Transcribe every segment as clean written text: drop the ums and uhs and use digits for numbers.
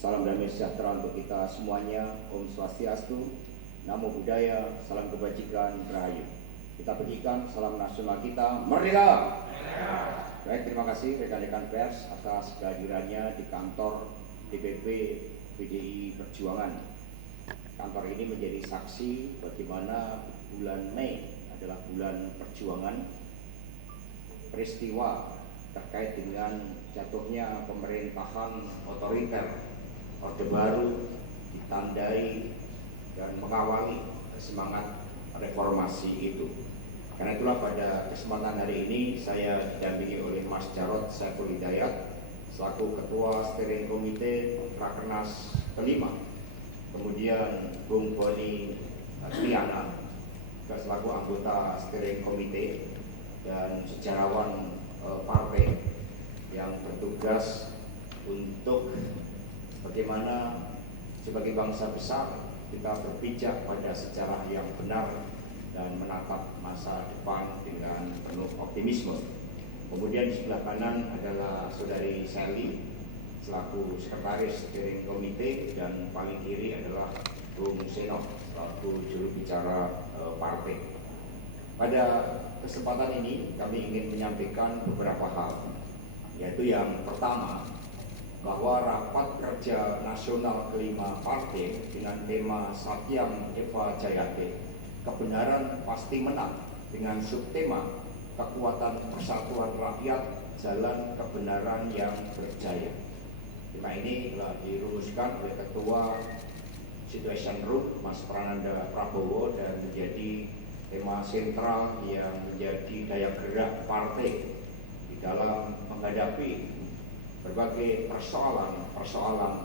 Salam damai sejahtera untuk kita semuanya. Om Swastiastu, Namo Buddhaya, salam kebajikan, Rahayu. Kita berikan salam nasional kita, Merdeka! Baik, terima kasih rekan-rekan pers atas kehadirannya di kantor DPP PDI Perjuangan. Kantor ini menjadi saksi bagaimana bulan Mei adalah bulan perjuangan. Peristiwa terkait dengan jatuhnya pemerintahan otoriter Orde Baru ditandai dan mengawali semangat reformasi itu. Karena itulah pada kesempatan hari ini saya didampingi oleh Mas Jarod Saiful Hidayat selaku Ketua Steering Komite Rakernas kelima, kemudian Bung Boni Triana selaku anggota Steering Komite dan sejarawan partai yang bertugas untuk bagaimana sebagai bangsa besar kita berpijak pada sejarah yang benar dan menatap masa depan dengan penuh optimisme. Kemudian di sebelah kanan adalah Saudari Sally selaku Sekretaris Steering Komite dan paling kiri adalah Bung Seno selaku juru bicara partai. Pada kesempatan ini kami ingin menyampaikan beberapa hal, yaitu yang pertama, bahwa rapat kerja nasional kelima partai dengan tema Satyam Eva Jayate, kebenaran pasti menang, dengan subtema kekuatan persatuan rakyat, jalan kebenaran yang berjaya. Tema ini telah dirumuskan oleh Ketua Situation Room Mas Prananda Prabowo dan menjadi tema sentral yang menjadi daya gerak partai di dalam menghadapi berbagai persoalan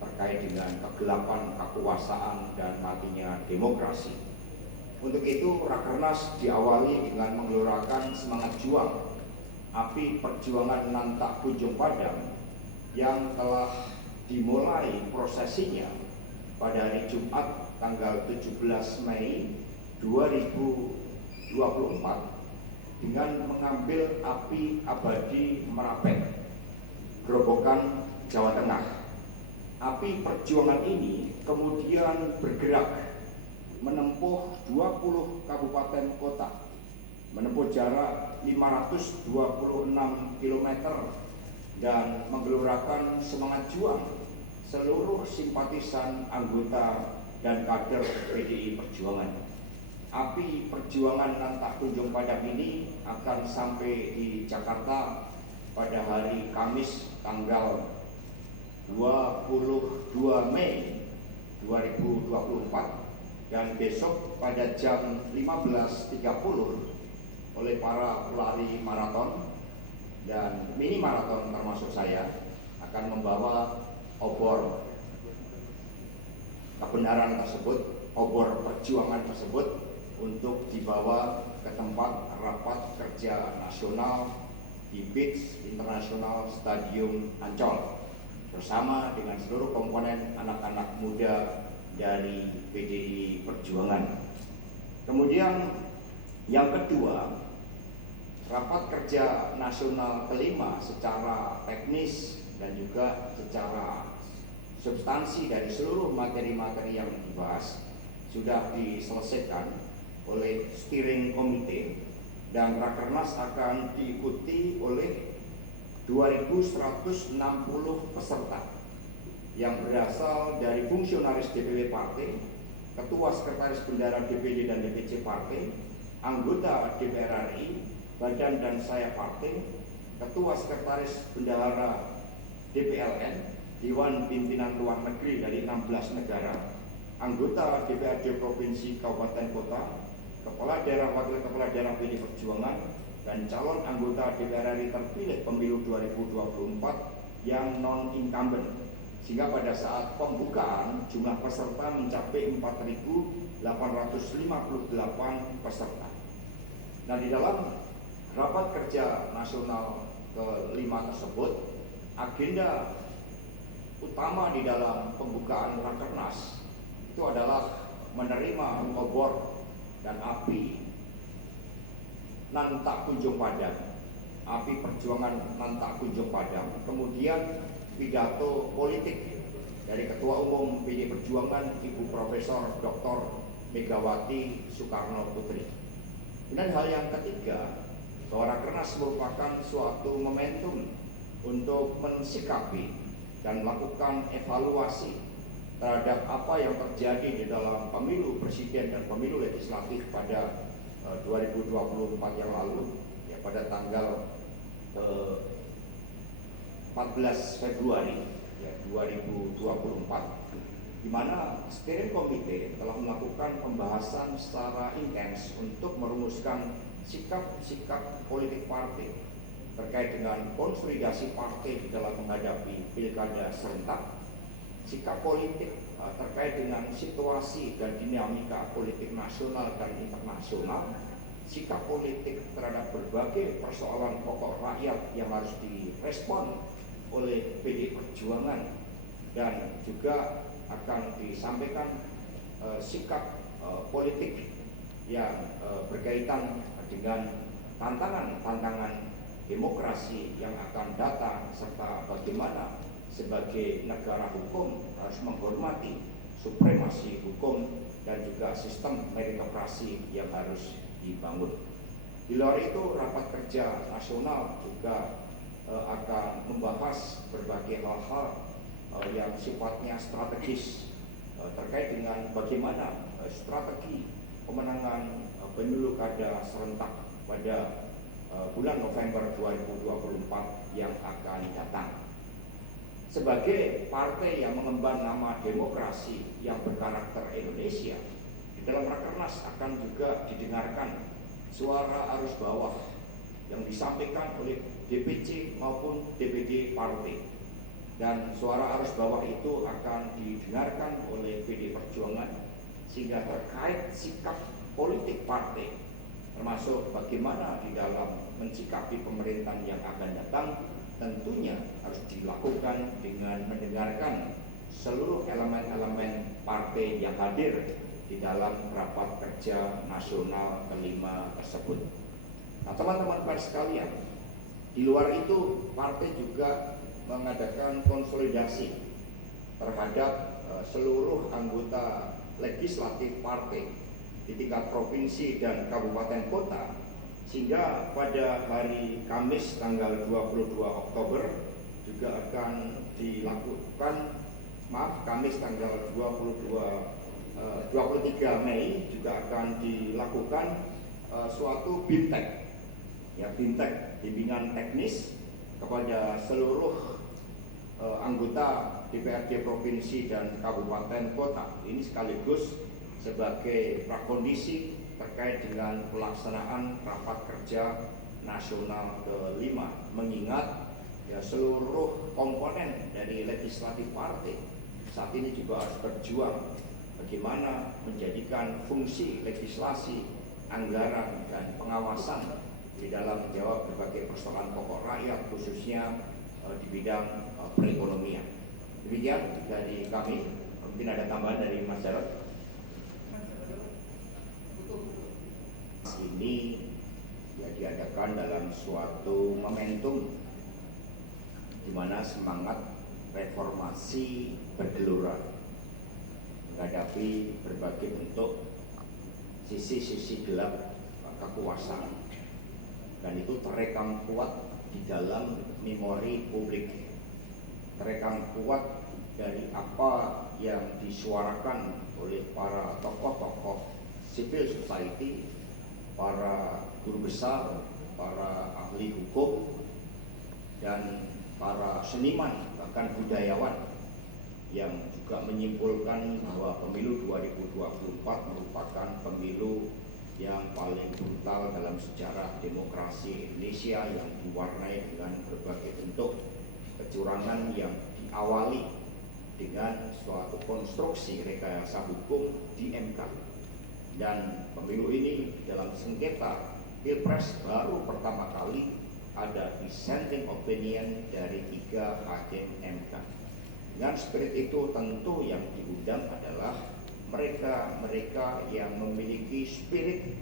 terkait dengan kegelapan kekuasaan dan matinya demokrasi. Untuk itu, Rakernas diawali dengan menggelorakan semangat juang, api perjuangan nantak kunjung padam yang telah dimulai prosesinya pada hari Jumat tanggal 17 Mei 2024 dengan mengambil api abadi Merapen, Grobogan, Jawa Tengah. Api perjuangan ini kemudian bergerak menempuh 20 kabupaten kota, menempuh jarak 526 km dan menggelorakan semangat juang seluruh simpatisan, anggota, dan kader PDI Perjuangan. Api perjuangan nantak kunjung padam ini akan sampai di Jakarta pada hari Kamis tanggal 22 Mei 2024 dan besok pada jam 15.30 oleh para pelari maraton dan mini maraton termasuk saya akan membawa obor kebenaran tersebut, obor perjuangan tersebut untuk dibawa ke tempat rapat kerja nasional di Beach International Stadium Ancol bersama dengan seluruh komponen anak-anak muda dari PDI Perjuangan. Kemudian yang kedua, rapat kerja nasional kelima secara teknis dan juga secara substansi dari seluruh materi-materi yang dibahas sudah diselesaikan oleh Steering Komite dan Rakernas akan diikuti oleh 2.160 peserta yang berasal dari fungsionaris DPW partai, Ketua Sekretaris Bendahara DPD dan DPC partai, anggota DPR RI, Badan dan Sayap partai, Ketua Sekretaris Bendahara DPLN, Dewan Pimpinan Luar Negeri dari 16 negara, anggota DPRD Provinsi Kabupaten Kota, Kepala Daerah Wakil Kepala Daerah PDI Perjuangan, dan calon anggota DPR RI terpilih pemilu 2024 yang non-incumbent, sehingga pada saat pembukaan jumlah peserta mencapai 4.858 peserta. Nah, di dalam rapat kerja nasional kelima tersebut, agenda utama di dalam pembukaan Rakernas itu adalah menerima obor dan api nantak kunjung padam, api perjuangan nantak kunjung padam, kemudian pidato politik dari Ketua Umum PD Perjuangan Ibu Profesor Dr. Megawati Soekarno Putri. Dan hal yang ketiga, bahwa Rakernas merupakan suatu momentum untuk mensikapi dan melakukan evaluasi terhadap apa yang terjadi di dalam pemilu presiden dan pemilu legislatif pada 2024 yang lalu, ya, pada tanggal 14 Februari ya, 2024, di mana Steering Committee telah melakukan pembahasan secara intens untuk merumuskan sikap-sikap politik partai terkait dengan konsolidasi partai di dalam menghadapi pilkada serentak, sikap politik terkait dengan situasi dan dinamika politik nasional dan internasional, sikap politik terhadap berbagai persoalan pokok rakyat yang harus direspon oleh PD Perjuangan, dan juga akan disampaikan sikap politik yang berkaitan dengan tantangan-tantangan demokrasi yang akan datang, serta bagaimana sebagai negara hukum harus menghormati supremasi hukum dan juga sistem meritokrasi yang harus dibangun. Di luar itu, rapat kerja nasional juga akan membahas berbagai hal-hal yang sifatnya strategis terkait dengan bagaimana strategi pemenangan pemilu kada serentak pada bulan November 2024 yang akan datang. Sebagai partai yang mengemban nama demokrasi yang berkarakter Indonesia, di dalam Rakernas akan juga didengarkan suara arus bawah yang disampaikan oleh DPC maupun DPD partai, dan suara arus bawah itu akan didengarkan oleh PD Perjuangan, sehingga terkait sikap politik partai, termasuk bagaimana di dalam mensikapi pemerintahan yang akan datang, tentunya harus dilakukan dengan mendengarkan seluruh elemen-elemen partai yang hadir di dalam rapat kerja nasional kelima tersebut. Nah, teman-teman pers sekalian, di luar itu partai juga mengadakan konsolidasi terhadap seluruh anggota legislatif partai di tingkat provinsi dan kabupaten kota, sehingga pada hari Kamis tanggal 22 Oktober juga akan dilakukan, Kamis tanggal 23 Mei juga akan dilakukan suatu BIMTEK, ya, BIMTEK, bimbingan teknis kepada seluruh anggota DPRD provinsi dan kabupaten kota. Ini sekaligus sebagai prakondisi terkait dengan pelaksanaan rapat kerja nasional kelima, mengingat ya seluruh komponen dari legislatif partai saat ini juga harus berjuang bagaimana menjadikan fungsi legislasi, anggaran, dan pengawasan di dalam menjawab berbagai persoalan pokok rakyat, khususnya di bidang perekonomian. Demikian dari kami. Mungkin ada tambahan dari Mas Jarod. Ini ya diadakan dalam suatu momentum di mana semangat reformasi bergelora menghadapi berbagai bentuk sisi-sisi gelap kekuasaan, dan itu terekam kuat di dalam memori publik, terekam kuat dari apa yang disuarakan oleh para tokoh-tokoh civil society, para guru besar, para ahli hukum, dan para seniman, bahkan budayawan, yang juga menyimpulkan bahwa pemilu 2024 merupakan pemilu yang paling brutal dalam sejarah demokrasi Indonesia, yang diwarnai dengan berbagai bentuk kecurangan yang diawali dengan suatu konstruksi rekayasa hukum di MK. Dan pemilu ini dalam sengketa Pilpres baru pertama kali ada dissenting opinion dari 3 hakim MK. Dengan spirit itu tentu yang diundang adalah mereka-mereka yang memiliki spirit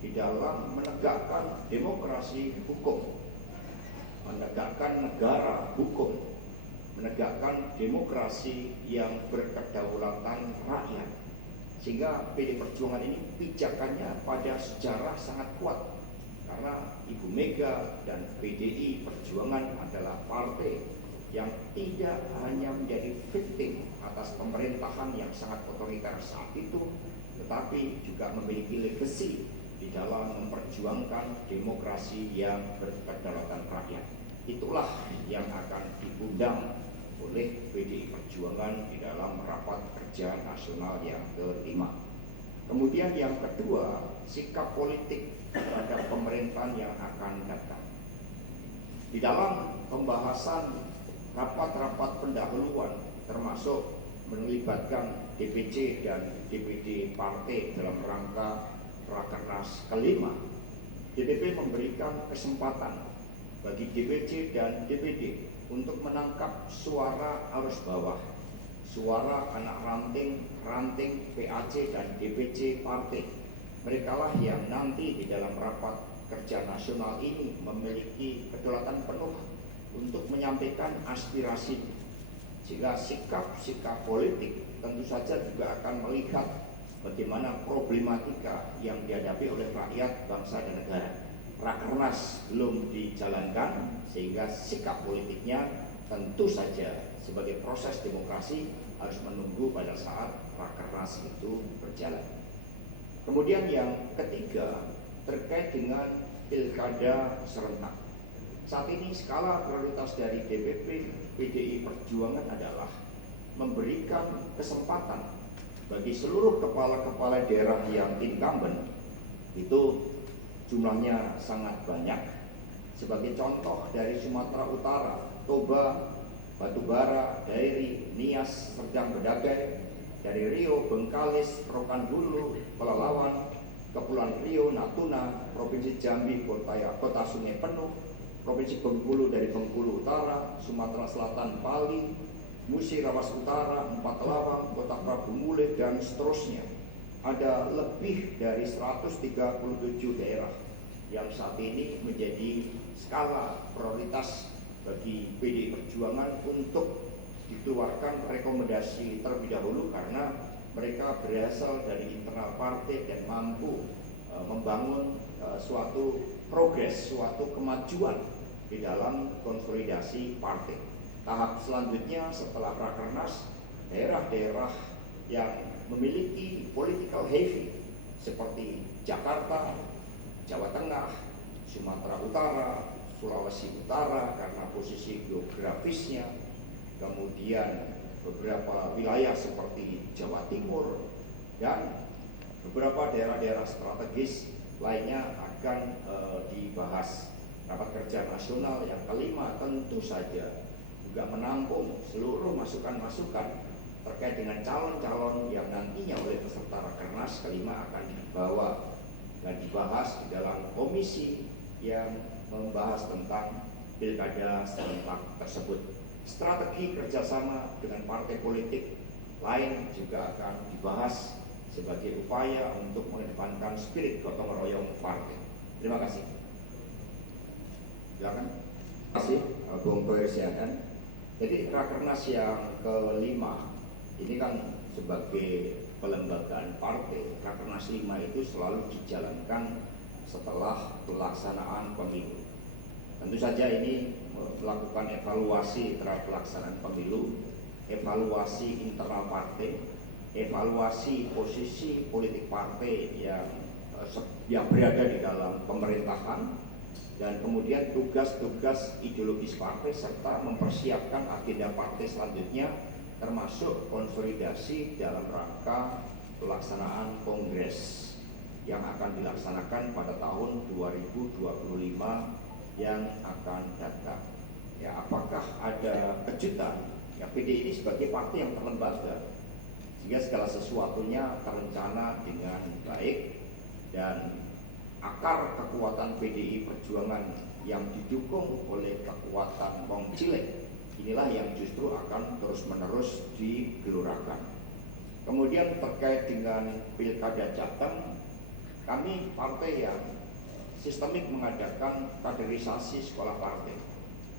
di dalam menegakkan demokrasi hukum, menegakkan negara hukum, menegakkan demokrasi yang berkedaulatan rakyat. Sehingga PD Perjuangan ini pijakannya pada sejarah sangat kuat, karena Ibu Mega dan PDI Perjuangan adalah partai yang tidak hanya menjadi victim atas pemerintahan yang sangat otoriter saat itu, tetapi juga memiliki legacy di dalam memperjuangkan demokrasi yang berkedaulatan rakyat. Itulah yang akan diundang oleh PDI Perjuangan di dalam rapat kerja nasional yang kelima. Kemudian yang kedua, sikap politik terhadap pemerintahan yang akan datang. Di dalam pembahasan rapat-rapat pendahuluan, termasuk melibatkan DPC dan DPD partai dalam rangka Rakernas kelima, DPP memberikan kesempatan bagi DPC dan DPD untuk menangkap suara arus bawah, suara anak ranting PAC dan DPC partai. Merekalah yang nanti di dalam rapat kerja nasional ini memiliki kedaulatan penuh untuk menyampaikan aspirasi. Sehingga sikap-sikap politik tentu saja juga akan melihat bagaimana problematika yang dihadapi oleh rakyat, bangsa, dan negara. Rakernas belum dijalankan, sehingga sikap politiknya tentu saja sebagai proses demokrasi harus menunggu pada saat Rakernas itu berjalan. Kemudian yang ketiga, terkait dengan pilkada serentak. Saat ini skala prioritas dari DPP PDI Perjuangan adalah memberikan kesempatan bagi seluruh kepala-kepala daerah yang incumbent, itu jumlahnya sangat banyak. Sebagai contoh dari Sumatera Utara, Toba, Batubara, Dairi, Nias, Serdang, Bedagai, dari Riau, Bengkalis, Rokan Hulu, Pelalawan, Kepulauan Riau, Natuna, Provinsi Jambi, Kota Sungai Penuh, Provinsi Bengkulu dari Bengkulu Utara, Sumatera Selatan, Bali, Musi Rawas Utara, Empat Lawang, Kota Prabu Mulih, dan seterusnya. Ada lebih dari 137 daerah yang saat ini menjadi skala prioritas bagi PDI Perjuangan untuk dikeluarkan rekomendasi terlebih dahulu, karena mereka berasal dari internal partai dan mampu membangun suatu progres, suatu kemajuan di dalam konsolidasi partai. Tahap selanjutnya setelah Rakernas, daerah-daerah yang memiliki political heavy seperti Jakarta, Jawa Tengah, Sumatera Utara, Sulawesi Utara karena posisi geografisnya, kemudian beberapa wilayah seperti Jawa Timur, dan beberapa daerah-daerah strategis lainnya akan dibahas. Rapat kerja nasional yang kelima tentu saja juga menampung seluruh masukan-masukan terkait dengan calon-calon yang nantinya oleh peserta Rakernas kelima akan dibawa dan dibahas di dalam komisi yang membahas tentang pilkada serentak tersebut. Strategi kerjasama dengan partai politik lain juga akan dibahas sebagai upaya untuk mengedepankan spirit gotong royong partai. Terima kasih. Silakan. Terima kasih, Bung Toir Siadan. Jadi Rakernas yang kelima ini kan sebagai pelembagaan partai. Rakernas 5 itu selalu dijalankan setelah pelaksanaan pemilu. Tentu saja ini melakukan evaluasi terhadap pelaksanaan pemilu, evaluasi internal partai, evaluasi posisi politik partai yang berada di dalam pemerintahan, dan kemudian tugas-tugas ideologis partai serta mempersiapkan agenda partai selanjutnya, termasuk konsolidasi dalam rangka pelaksanaan kongres yang akan dilaksanakan pada tahun 2025 yang akan datang. Ya, apakah ada kejutan? Ya, PDI ini sebagai partai yang terlembaga, sehingga segala sesuatunya terencana dengan baik, dan akar kekuatan PDI Perjuangan yang didukung oleh kekuatan Wong Cilik inilah yang justru akan terus-menerus digelorakan. Kemudian terkait dengan pilkada Jateng, kami partai yang sistemik mengadakan kaderisasi sekolah partai.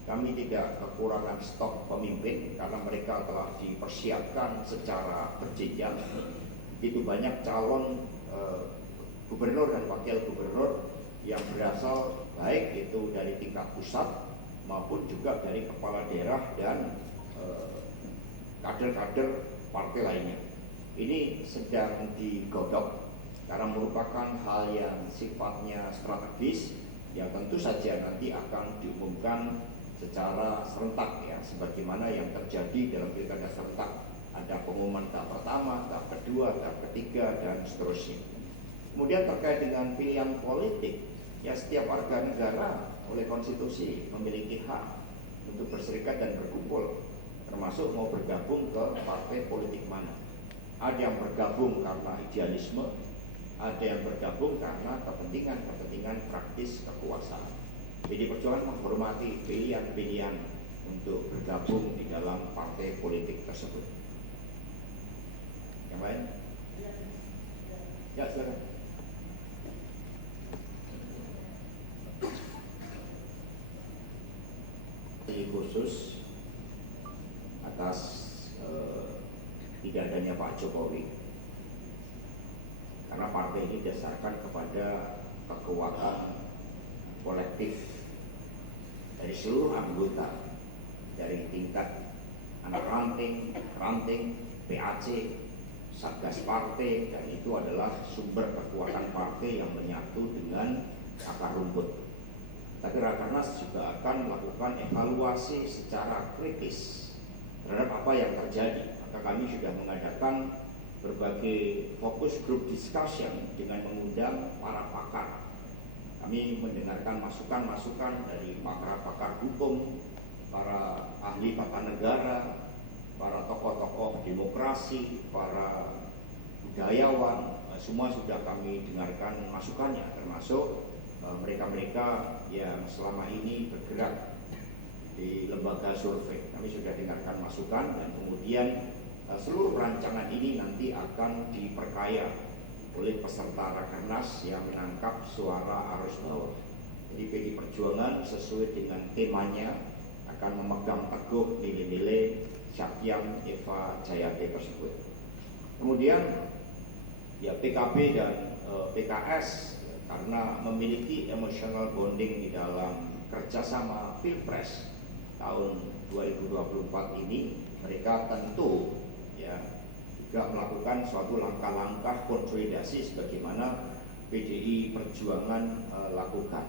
Kami tidak kekurangan stok pemimpin karena mereka telah dipersiapkan secara berjenjang. Begitu banyak calon gubernur dan wakil gubernur yang berasal baik itu dari tingkat pusat maupun juga dari kepala daerah dan kader-kader partai lainnya. Ini sedang digodok karena merupakan hal yang sifatnya strategis yang tentu saja nanti akan diumumkan secara serentak ya, sebagaimana yang terjadi dalam pilkada serentak. Ada pengumuman tahap pertama, tahap kedua, tahap ketiga, dan seterusnya. Kemudian terkait dengan pilihan politik, ya setiap warga negara oleh konstitusi memiliki hak untuk berserikat dan berkumpul, termasuk mau bergabung ke partai politik mana. Ada yang bergabung karena idealisme, ada yang bergabung karena kepentingan praktis kekuasaan. Jadi Perjuangan menghormati pilihan-pilihan untuk bergabung di dalam partai politik tersebut. Yang lain? Ya, silakan. Khusus atas tidak adanya Pak Jokowi, karena partai ini didasarkan kepada kekuatan kolektif dari seluruh anggota, dari tingkat anak ranting, PAC, Satgas Partai, dan itu adalah sumber kekuatan partai yang menyatu dengan akar rumput. Tapi Rakernas juga akan melakukan evaluasi secara kritis terhadap apa yang terjadi. Maka kami sudah mengadakan berbagai fokus group discussion dengan mengundang para pakar. Kami mendengarkan masukan-masukan dari pakar-pakar hukum, para ahli tata negara, para tokoh-tokoh demokrasi, para budayawan, semua sudah kami dengarkan masukannya, termasuk mereka-mereka yang selama ini bergerak di lembaga survei. Kami sudah dengarkan masukan dan kemudian seluruh rancangan ini nanti akan diperkaya oleh peserta Rakernas yang menangkap suara arus bawah. Jadi PD Perjuangan sesuai dengan temanya akan memegang teguh nilai-nilai Sakyam Eva Jayate tersebut. Kemudian ya PKB dan PKS karena memiliki emotional bonding di dalam kerjasama Pilpres tahun 2024 ini, mereka tentu ya juga melakukan suatu langkah-langkah konsolidasi sebagaimana PDI Perjuangan lakukan.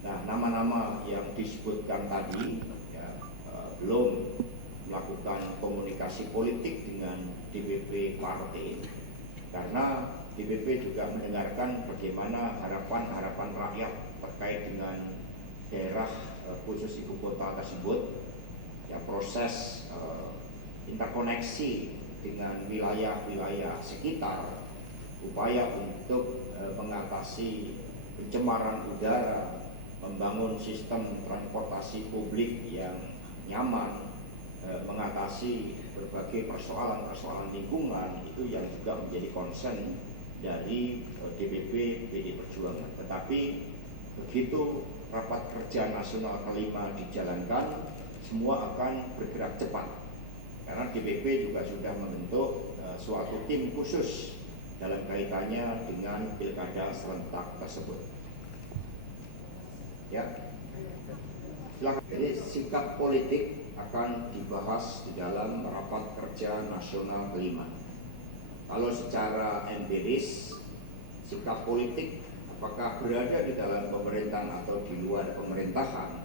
Nah, nama-nama yang disebutkan tadi ya, belum melakukan komunikasi politik dengan DPP partai, karena DPP juga mendengarkan bagaimana harapan-harapan rakyat terkait dengan daerah khusus ibu kota tersebut, ya proses interkoneksi dengan wilayah-wilayah sekitar, upaya untuk mengatasi pencemaran udara, membangun sistem transportasi publik yang nyaman, mengatasi berbagai persoalan-persoalan lingkungan, itu yang juga menjadi concern dari DPP PD Perjuangan. Tetapi begitu rapat kerja nasional kelima dijalankan, semua akan bergerak cepat karena DPP juga sudah membentuk suatu tim khusus dalam kaitannya dengan pilkada serentak tersebut. Ya, jadi sikap politik akan dibahas di dalam rapat kerja nasional kelima. Kalau secara empiris, sikap politik apakah berada di dalam pemerintahan atau di luar pemerintahan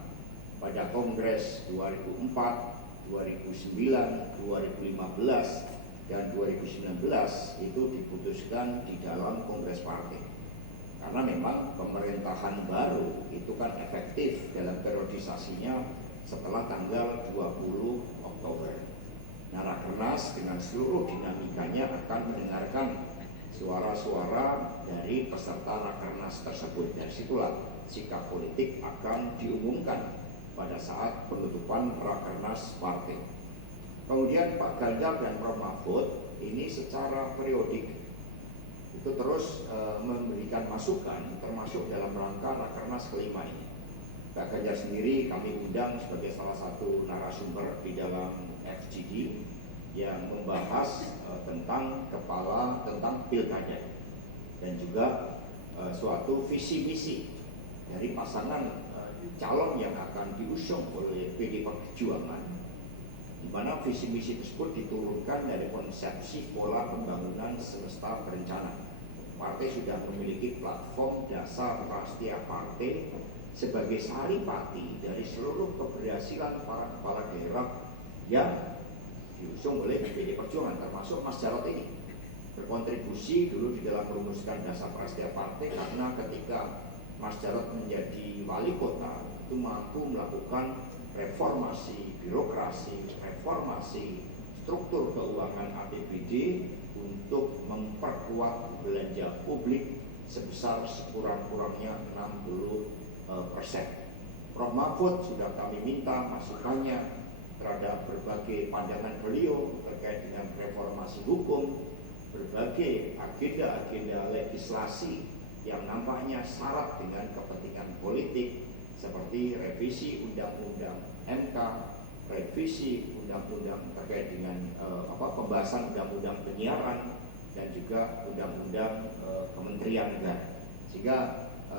pada Kongres 2004, 2009, 2015, dan 2019 itu diputuskan di dalam Kongres Partai. Karena memang pemerintahan baru itu kan efektif dalam periodisasinya setelah tanggal 20 Oktober. Nah, Rakernas dengan seluruh dinamikanya akan mendengarkan suara-suara dari peserta Rakernas tersebut. Dari situlah sikap politik akan diumumkan pada saat penutupan Rakernas partai. Kemudian Pak Ganjar dan Prof Mahfud ini secara periodik itu terus memberikan masukan, termasuk dalam rangka Rakernas kelima ini. Pak Ganjar sendiri kami undang sebagai salah satu narasumber di dalam FGD yang membahas tentang pilkada dan juga suatu visi misi dari pasangan calon yang akan diusung oleh PD Perjuangan, di mana visi misi tersebut diturunkan dari konsepsi pola pembangunan semesta berencana. Partai sudah memiliki platform dasar prasetya partai sebagai saripati dari seluruh keberhasilan para kepala daerah yang diusung oleh PD Perjuangan, termasuk Mas Jarod ini berkontribusi dulu di dalam merumuskan dasar prasetya partai, karena ketika Mas Jarod menjadi wali kota itu mampu melakukan reformasi birokrasi, reformasi struktur keuangan APBD untuk memperkuat belanja publik sebesar sekurang-kurangnya 60%. Prof. Mahfud sudah kami minta masukannya terhadap berbagai pandangan beliau terkait dengan reformasi hukum, berbagai agenda-agenda legislasi yang nampaknya syarat dengan kepentingan politik, seperti revisi Undang-Undang MK, revisi Undang-Undang terkait dengan pembahasan Undang-Undang penyiaran, dan juga Undang-Undang Kementerian Negara. Sehingga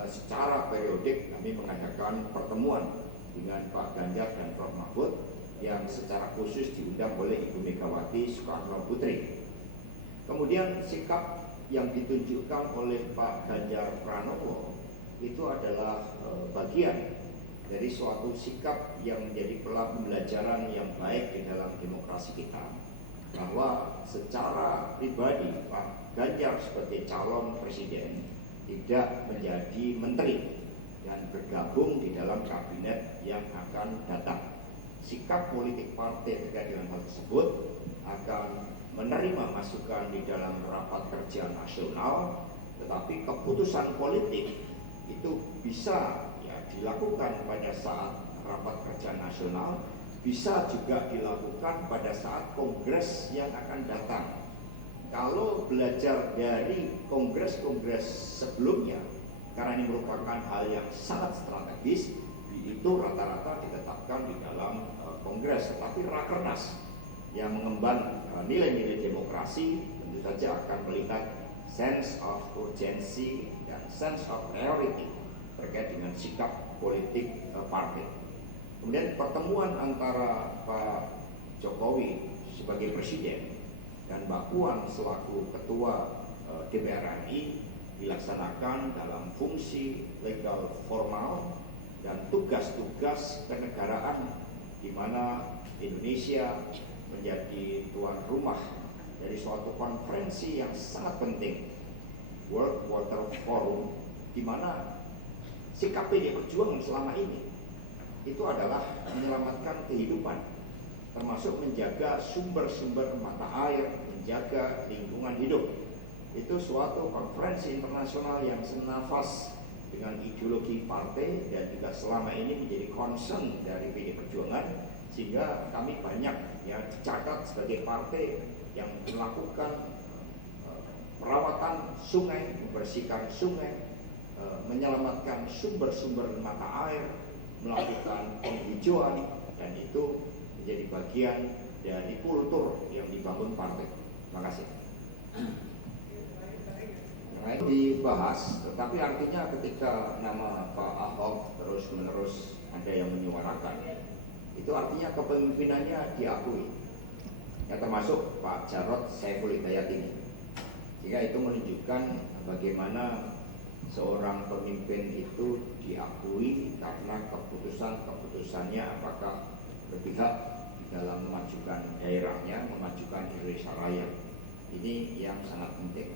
secara periodik kami mengadakan pertemuan dengan Pak Ganjar dan Prof. Mahfud yang secara khusus diundang oleh Ibu Megawati Soekarno Putri. Kemudian sikap yang ditunjukkan oleh Pak Ganjar Pranowo itu adalah bagian dari suatu sikap yang menjadi pembelajaran yang baik di dalam demokrasi kita, bahwa secara pribadi Pak Ganjar sebagai calon presiden tidak menjadi menteri dan bergabung di dalam kabinet yang akan datang. Sikap politik partai terkait dengan hal tersebut akan menerima masukan di dalam rapat kerja nasional, tetapi keputusan politik itu bisa dilakukan pada saat rapat kerja nasional, bisa juga dilakukan pada saat kongres yang akan datang. Kalau belajar dari kongres-kongres sebelumnya, karena ini merupakan hal yang sangat strategis, itu rata-rata ditetapkan di dalam kongres, tetapi rakernas yang mengemban nilai-nilai demokrasi tentu saja akan melihat sense of urgency dan sense of priority terkait dengan sikap politik partai. Kemudian pertemuan antara Pak Jokowi sebagai presiden dan Mbak Puan selaku ketua DPR RI dilaksanakan dalam fungsi legal formal dan tugas-tugas kenegaraan, di mana Indonesia menjadi tuan rumah dari suatu konferensi yang sangat penting, World Water Forum, di mana sikap PD Perjuangan selama ini itu adalah menyelamatkan kehidupan, termasuk menjaga sumber-sumber mata air, menjaga lingkungan hidup. Itu suatu konferensi internasional yang senafas dengan ideologi partai dan juga selama ini menjadi concern dari PD Perjuangan, sehingga kami banyak dicatat sebagai partai yang melakukan perawatan sungai, membersihkan sungai, menyelamatkan sumber-sumber mata air, melakukan penghijauan, dan itu menjadi bagian dari kultur yang dibangun partai. Terima kasih. Nah, dibahas, tetapi artinya ketika nama Pak Ahok terus-menerus ada yang menyuarakan, itu artinya kepemimpinannya diakui, ya, termasuk Pak Jarod Saiful Hidayat ini. Jika itu menunjukkan bagaimana seorang pemimpin itu diakui karena keputusannya apakah berpihak di dalam memajukan daerahnya, memajukan Indonesia Raya. Ini yang sangat penting.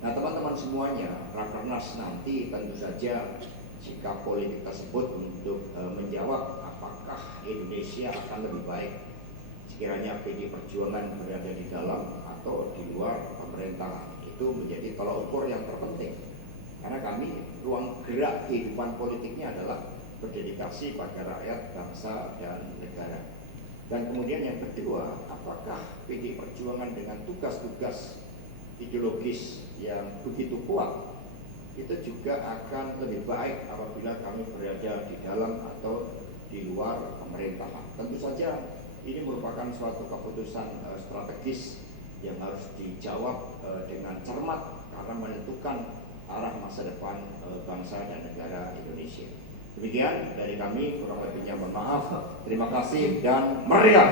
Nah, teman-teman semuanya, rakernas nanti tentu saja sikap politik tersebut untuk menjawab apakah Indonesia akan lebih baik sekiranya PD Perjuangan berada di dalam atau di luar pemerintahan. Itu menjadi tolak ukur yang terpenting, karena kami ruang gerak kehidupan politiknya adalah berdedikasi pada rakyat, bangsa, dan negara. Dan kemudian yang kedua, apakah PD Perjuangan dengan tugas-tugas ideologis yang begitu kuat itu juga akan lebih baik apabila kami berada di dalam atau di luar pemerintahan. Tentu saja ini merupakan suatu keputusan strategis yang harus dijawab dengan cermat karena menentukan arah masa depan bangsa dan negara Indonesia. Demikian dari kami, kurang lebihnya mohon maaf. Terima kasih dan merdeka!